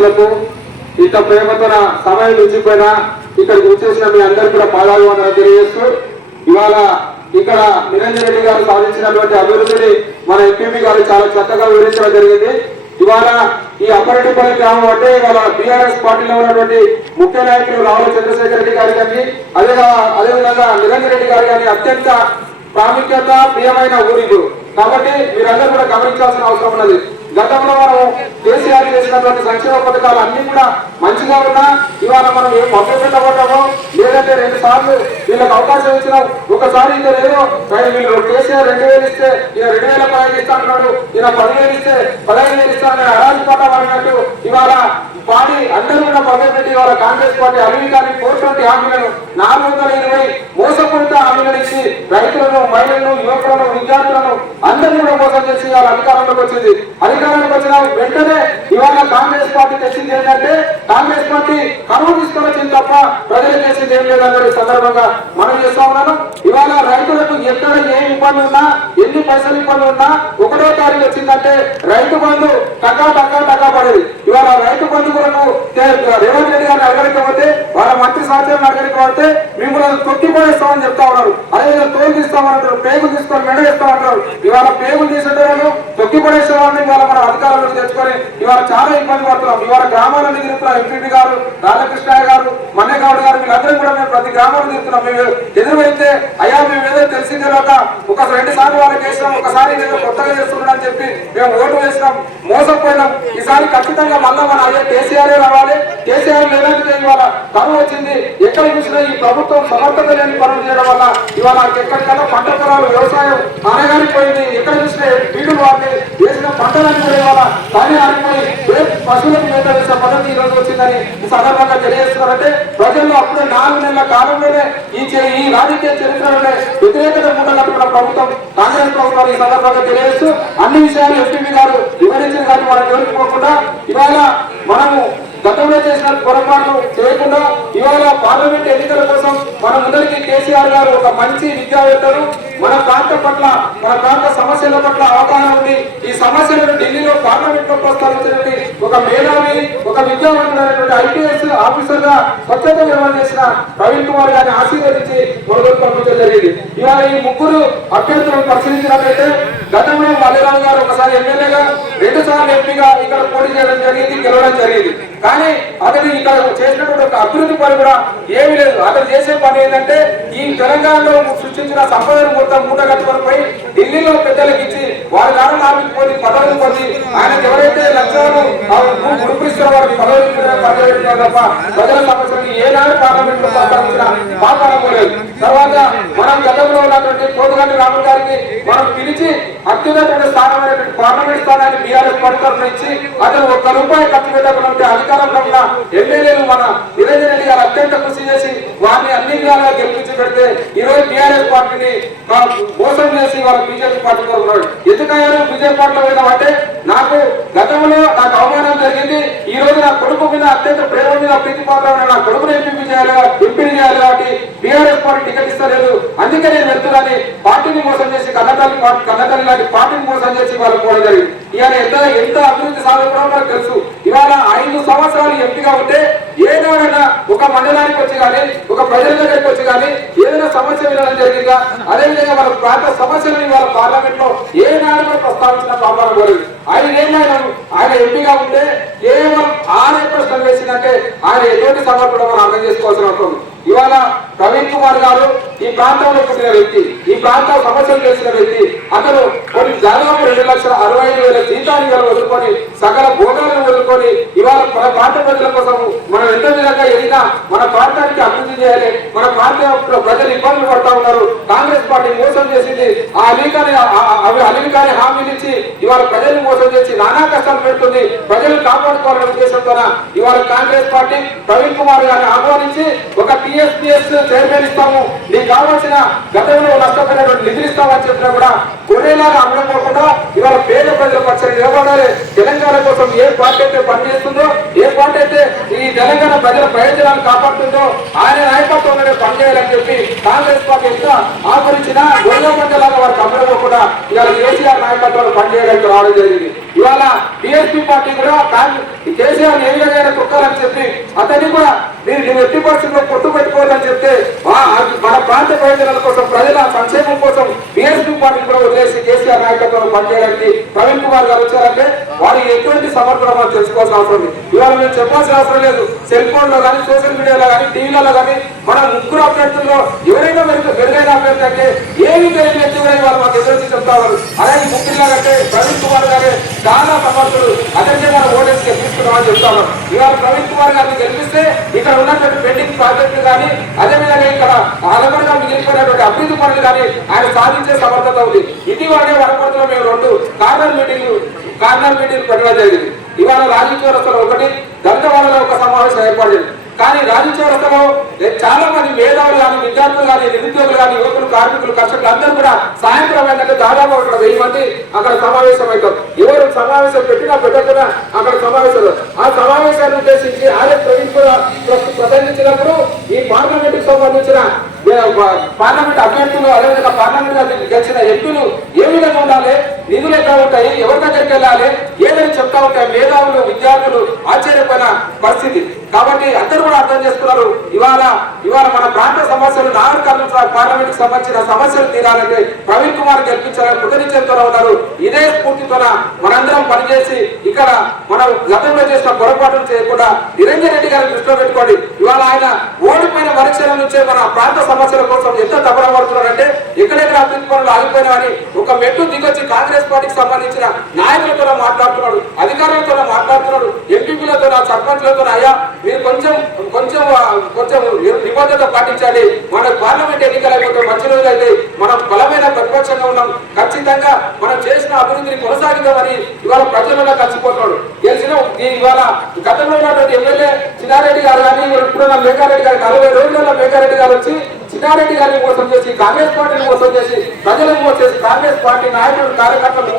వాసులకు ఇంత ప్రేమతో సమయం మించిపోయినా ఇక్కడికి వచ్చేసిన మీ అందరికీ కూడా పాదాభివందనాలు తెలియజేస్తూ ఇవాళ ఇక్కడ నిరంజన్ రెడ్డి గారు సాధించినటువంటి అభివృద్ధిని మన ఎంపీపీ గారు చాలా చక్కగా వివరించడం జరిగింది. ఇవాళ ఈ అప్పరెడ్డిపల్లి గ్రామం అంటే ఇవాళ బీఆర్ఎస్ పార్టీలో ఉన్నటువంటి ముఖ్య నాయకులు రావుల చంద్రశేఖర్ రెడ్డి గారు కానీ అదేవిధంగా నిరంజన్ రెడ్డి గారు కానీ అత్యంత ప్రాముఖ్యత ప్రియమైన ఊరిలు కాబట్టి మీరందరూ కూడా గమనించాల్సిన అవసరం ఉన్నది. గతంలో మనం కేసీఆర్ చేసినటువంటి సంక్షేమ పథకాలు అన్ని కూడా మంచిగా ఉన్నా ఇవాళ మనం ఏం మొదలు పెట్టబడ్డామో లేదంటే 2 సార్లు వీళ్ళకి అవకాశం ఇచ్చినాం. ఒకసారి ఇంకా లేదు వీళ్ళు కేసీఆర్ 2000 ఇస్తే ఈయన 2015 ఇస్తా అంటున్నాడు, ఈయన 10,000 ఇస్తే 15,000 ఇస్తానని అరాజు పాట వాడినట్టు ఇవాళ పాడి అందరూ కూడా పదవి పెట్టి ఇవాళ కాంగ్రెస్ పార్టీ అవినీతిని 420 హామీలను 420 మోసపూరిత హామీలను ఇచ్చి రైతులను, మహిళలను, యువకులను, విద్యార్థులను అందరినీ కూడా మోసం చేసి ఇవాళ అధికారంలోకి వచ్చింది. అధికారంలోకి వచ్చిన వెంటనే ఇవాళ కాంగ్రెస్ పార్టీ తెచ్చింది ఏంటంటే కాంగ్రెస్ పార్టీ కరువు తీసుకొని వచ్చింది తప్ప ప్రజలు చేసింది ఏం లేదన్న సందర్భంగా మనం చేస్తా ఉన్నాను. ఇవాళ రైతులకు ఎక్కడ ఏ ఇబ్బంది ఉన్నా ఎన్ని పైసలు ఇబ్బంది ఉన్నా 1వ తారీఖు వచ్చిందంటే రైతు బంధు టకా పడేది. ఇవాళ రైతు బంధు కొరకు రేవంత్ రెడ్డి గారిని అడగకపోతే వాళ్ళ మంత్రి సహచరులు అడగకపోతే మిమ్మల్ని తొక్కి పడేస్తామని చెప్తా ఉన్నారు. అదేవిధంగా తోలు తీస్తామంటారు, పేగులు తీసుకొని మెడ వేస్తామంటారు. ఇవాళ పేగులు తీసేటప్పుడు తొక్కి పడేసేవాళ్ళని ఇవాళ మన అధికారంలోకి తెచ్చుకొని ఇవాళ చాలా ఇబ్బంది పడుతున్నాం. ఇవాళ గ్రామాలను తిరుగుతున్నాం. ఎంపీపీ గారు, రాధాకృష్ణయ్య గారు, మన్నేగౌడ్ గారు వీళ్ళందరూ కూడా మేము ప్రతి గ్రామాలను తిరుగుతున్నాం. మేము ఎదురువైతే అయ్యా మేము ఏదో తెలిసిందే ఒక 2 సార్లు వాళ్ళకి వేసినాం, ఒకసారి ఏదో కొత్తగా చేస్తున్నాం అని చెప్పి మేము ఓటు వేసినాం, మోసపోయినాం. ఈసారి ఖచ్చితంగా మళ్ళా మన అయ్యే కేసీఆర్ రావాలి. కేసీఆర్ లేదంటే ఇవాళ కరువు వచ్చింది. ఎక్కడ చూసినా ఈ ప్రభుత్వం సమర్థత లేని పనులు చేయడం వల్ల ఇవాళ ఎక్కడికన్నా పంట పొలాలు వ్యవసాయం అనగారిపోయింది. ఎక్కడ చూసినా వీడులు వారిని వేసిన పంటలన్నీ కూడా ఇవాళ కానీ ఆగిపోయి పశువులకు మేత వేసే పద్ధతి ఈ రోజు వచ్చిందని ఈ సందర్భంగా తెలియజేస్తున్నారంటే ప్రజల్లో అప్పుడే 4 నెలల కాలంలోనే ఈ రాజకీయ చరిత్రలోనే వ్యతిరేకత మూటగట్టుకున్న ప్రభుత్వం కాంగ్రెస్ ప్రభుత్వాన్ని ఈ సందర్భంగా తెలియజేస్తూ అన్ని విషయాలు ఎంపీ గారు వివరించిన కానీ మనం వివరించుకోకుండా ఇవాళ మనము గతంలో చేసిన పొరపాట్లు చేయకుండా ఇవాళ పార్లమెంట్ ఎన్నికల కోసం మన ముందరికి కేసీఆర్ గారు ఒక మంచి విద్యావేత్తలు మన ప్రాంత పట్ల మన ప్రాంత సమస్యల పట్ల అవగాహన ఉంది. ఈ సమస్యలను ఢిల్లీలో పార్లమెంట్ లో ప్రస్తావించినటువంటి ఒక మేధావి, ఒక విద్యావంతుడైనటువంటి ఐపీఎస్ ఆఫీసర్ గా స్వచ్ఛత నిర్వహణ చేసిన ప్రవీణ్ కుమార్ గారిని ఆశీర్వదించి మొదలు పంపించడం జరిగింది. ఇవాళ ఈ 3 అభ్యర్థులను పరిశీలించినట్లయితే గతంలో మల్లిరావు గారు ఒకసారి ఎమ్మెల్యేగా 2 సార్లు ఎంపీగా ఇక్కడ పోటీ చేయడం జరిగింది, గెలవడం జరిగింది. కానీ అతను ఇక్కడ చేసినటువంటి ఒక అభివృద్ధి పని కూడా ఏమీ లేదు. అతను చేసే పని ఏంటంటే ఈ తెలంగాణలో సృష్టించిన సంపదను మొత్తం మూట కట్టుకొని పోయి ఢిల్లీలో పెద్దలకు ఇచ్చి వారి ద్వారా ఆమెపోయి పదవులు పొంది ఆయనకు ఎవరైతే లక్ష్యాలు గురిపిస్తారో వారికి పదవులు తప్ప ప్రజల సమస్యలు ఏనాడు పార్లమెంట్ లో ప్రస్తావించిన మాట్లాడలేదు. తర్వాత మనం గతంలో ఉన్నటువంటి కోటిగంటి రామన్ గారికి మనం పిలిచి అత్యున్నత స్థానమైనటువంటి పార్లమెంట్ స్థానాన్ని బీఆర్ఎస్ పరితరఫున ఇచ్చి అతను ₹1 ఖర్చు పెట్టకుండా అధికారంలో ఉన్న ఎమ్మెల్యేలు మన నిరంజన్ రెడ్డి గారు అత్యంత కృషి చేసి వారిని అన్ని విధాలుగా గెలిపించి పెడితే ఈ రోజు బీఆర్ఎస్ పార్టీని మోసం చేసి వాళ్ళు బీజేపీ పార్టీ కోరుకున్నాడు. ఎందుకయ్యారు బీజేపీ పార్టీలో పోయినామంటే నాకు గతంలో నాకు అవమానం జరిగింది. ఈ రోజు నా కొడుకు మీద అత్యంత ప్రేమ మీద ప్రీతి పాత్రమైన నా కొడుకుని ఎంపీ చేయాలి కాబట్టి బీఆర్ఎస్ పార్టీ టికెట్ ఇస్తలేదు, అందుకే నేను వెళ్తున్నాను పార్టీని మోసం చేసి కన్నతల్లి లాంటి పార్టీని మోసం చేసి వాళ్ళు పోవడం జరిగింది. ఇవాళ ఎంత అభివృద్ధి సాధించడం మనకు తెలుసు. ఇవాళ 5 సంవత్సరాలు ఎంపీగా ఉంటే ఏదైనా ఒక మండలానికి వచ్చి కానీ ఒక ప్రజల దగ్గరికి వచ్చి కానీ ఏదైనా సమస్య వినడం జరిగిందా? అదేవిధంగా మన ప్రాంత సమస్యలను ఇవాళ పార్లమెంట్ లో ఏనాడు కూడా ప్రస్తావించిన పాపాలు పోలేదు. 5 ఏళ్ళు ఆయన ఎంపీగా ఉంటే కేవలం 6 ప్రశ్నలు వేసిందంటే ఆయన ఎటువంటి సవాలు కూడా మనం అర్థం చేసుకోవాల్సిన అవసరం. ఇవాళ ప్రవీణ్ కుమార్ గారు ఈ ప్రాంతంలో పుట్టిన వ్యక్తి, ఈ ప్రాంత సమస్యలు చేసిన వ్యక్తి. అతను కొన్ని దాదాపు 2,65,000 జీతాన్ని వదులుకొని సకల భోగాలను వదులుకొని ఇవాళ మన ప్రాంత ప్రజల కోసం మనం ఎంత విధంగా ఎదిగినా మన ప్రాంతానికి అభివృద్ధి చేయాలి. మన ప్రాంత ప్రజలు ఇబ్బందులు పడతా ఉన్నారు. కాంగ్రెస్ పార్టీ మోసం చేసింది. ఆ అలీకాని హామీలు ఇచ్చి ఇవాళ ప్రజల్ని మోసం చేసి నానా కష్టాలు పెడుతుంది. ప్రజలు కాపాడుకోవాలనే ఉద్దేశంతో ఇవాళ కాంగ్రెస్ పార్టీ ప్రవీణ్ కుమార్ గారిని ఆహ్వానించి ఒక టీఎస్పీఎస్ చైర్మన్ ఇస్తాము, నీకు కావాల్సిన గతంలో నష్టపోయినటువంటి నిధులు ఇస్తామని చెప్పినా కూడా కొనేలాగా అమలుకోకుండా ఇవాళ పేద ప్రజల పక్షాన్ని నిలబడాలి. తెలంగాణ కోసం ఏ పార్టీ అయితే పనిచేస్తుందో, ఏ పార్టీ అయితే ఈ తెలంగాణ ప్రజల ప్రయోజనాలు కాపాడుతుందో ఆయన నాయకత్వంలోనే పనిచేయాలని చెప్పి కాంగ్రెస్ పార్టీ ఎంత ఆహ్వానించినా గొడవ మండలాగా వారికి అమలుకోకుండా ఇవాళ కేసీఆర్ నాయకత్వంలో పనిచేయడానికి రావడం జరిగింది. ఇవాళ టీఎస్పీ పార్టీ కూడా కేసీఆర్ ఏ విధంగా తొక్కాలని చెప్పి అతన్ని కూడా నువ్వు ఎట్టి పరిస్థితుల్లో పొట్టు పెట్టుకోవాలని చెప్తే మన ప్రాంత ప్రయోజనాల కోసం ప్రజల సంక్షేమం కోసం టీఎస్పీ పార్టీ కూడా వదిలేసి కేసీఆర్ నాయకత్వంలో పనిచేయడానికి ప్రవీణ్ కుమార్ గారు వచ్చారంటే వారు ఎటువంటి సమర్థన మనం తెలుసుకోవాల్సిన అవసరం లేదు. ఇవాళ మేము చెప్పాల్సిన అవసరం లేదు. సెల్ ఫోన్ లో కానీ సోషల్ మీడియాలో కానీ టీవీలలో కానీ మన ముగ్గురు అభ్యర్థుల్లో ఎవరైనా మెరుగైన అభ్యర్థి అంటే ఏమి తెలియని వ్యక్తి కూడా ఇవాళ మాకు ఎదురొచ్చి చెప్తా ఉన్నారు. అలాగే ముఖ్యంగా అంటే ప్రవీణ్ కుమార్ గారే చాలా సమర్థుడు, అతనికే మనం ఓటేసి గెలిపిస్తున్నామని చెప్తా ఉన్నారు. ఇవాళ ప్రవీణ్ కుమార్ గారిని గెలిపిస్తే ఇక్కడ ఉన్నటువంటి పెండింగ్ ప్రాజెక్టులు కానీ అదేవిధంగా ఇక్కడ ఆలమడిగా మిగిలిపోయినటువంటి అభివృద్ధి పనులు కానీ ఆయన సాధించే సమర్థత ఉంది. ఇటీవలనే వనపర్తిలో మేము 2 కార్నర్ మీటింగ్లు పెట్టడం జరిగింది. ఇవాళ రాజీవ్ చౌరస్తాలో ఒకటి, దంతవాడలో ఒక సమావేశం ఏర్పడింది. కానీ రాజీవ్ చౌరస్తాలో చాలా మంది మేధావులు కానీ విద్యార్థులు కానీ నిరుద్యోగులు కానీ యువకులు కార్మికులు కర్షకులు అందరూ కూడా సాయంత్రం ఏంటంటే దాదాపు అక్కడ 1000 మంది అక్కడ సమావేశం అవుతారు. ఎవరు సమావేశం పెట్టినా పెట్టకుండా అక్కడ సమావేశాలు ఆ సమావేశాన్ని ఉద్దేశించి ఆర్ఎస్ ప్రవీణ్ కూడా ప్రసంగించినప్పుడు ఈ పార్లమెంట్ కు సంబంధించిన పార్లమెంట్ అభ్యర్థులు అదేవిధంగా పార్లమెంట్ గెలిచిన ఎంపీలు ఏ విధంగా ఉండాలి, నిధులు ఎట్లా ఉంటాయి, ఎవరి దగ్గరికి వెళ్ళాలి ఏదని చెప్తా ఉంటాయి మేధావులు విద్యార్థులు ఆశ్చర్యపోయిన పరిస్థితి. కాబట్టి అందరూ కూడా అర్థం చేసుకున్నారు. ఇవాళ మన ప్రాంత సమస్యలు నాగర్ కర్నూలు పార్లమెంట్ కి సంబంధించిన సమస్యలు తీరాలంటే ప్రవీణ్ కుమార్ గెలిపించాలని కృతనిశ్చయంతో ఉన్నారు. ఇదే స్ఫూర్తితో మనందరం పనిచేసి ఇక్కడ మనం గతంలో చేసిన పొరపాటును చేయకుండా నిరంజన్ రెడ్డి గారిని దృష్టిలో పెట్టుకోండి. ఇవాళ ఆయన ఓడిపోయిన పరీక్షల నుంచే మన ప్రాంత సమస్యల కోసం ఎంత తపన పడుతున్నారంటే ఎక్కడెక్కడ అభివృద్ధి పనులు ఆగిపోయినామని ఒక మెట్టు దిగొచ్చి కాంగ్రెస్ పార్టీకి సంబంధించిన నాయకులతో మాట్లాడుతున్నాడు, అధికారులతో మాట్లాడుతున్నాడు, ఎంపీలతో సర్పంచ్లతో అయ్యా మీరు కొంచెం నిబద్ధత పాటించాలి. మన పార్లమెంట్ ఎన్నికలు అయిపోతే మంచి రోజులు అయితే మనం బలమైన ప్రతిపక్షంగా ఉన్నాం, ఖచ్చితంగా మనం చేసిన అభివృద్ధిని కొనసాగిద్దామని ఇవాళ ప్రజలలో కలిసిపోతున్నాడు. గెలిచిన ఇవాళ గతంలో ఉన్నటువంటి ఎమ్మెల్యే చిన్నారెడ్డి గారు కానీ ఇప్పుడున్న మేఘారెడ్డి గారు 40 రోజులలో మేఘారెడ్డి గారు వచ్చి చిన్నారెడ్డి గారిని మోసం చేసి కాంగ్రెస్ పార్టీని మోసం చేసి ప్రజలను మోసం చేసి కాంగ్రెస్ పార్టీ నాయకులు కార్యకర్తలు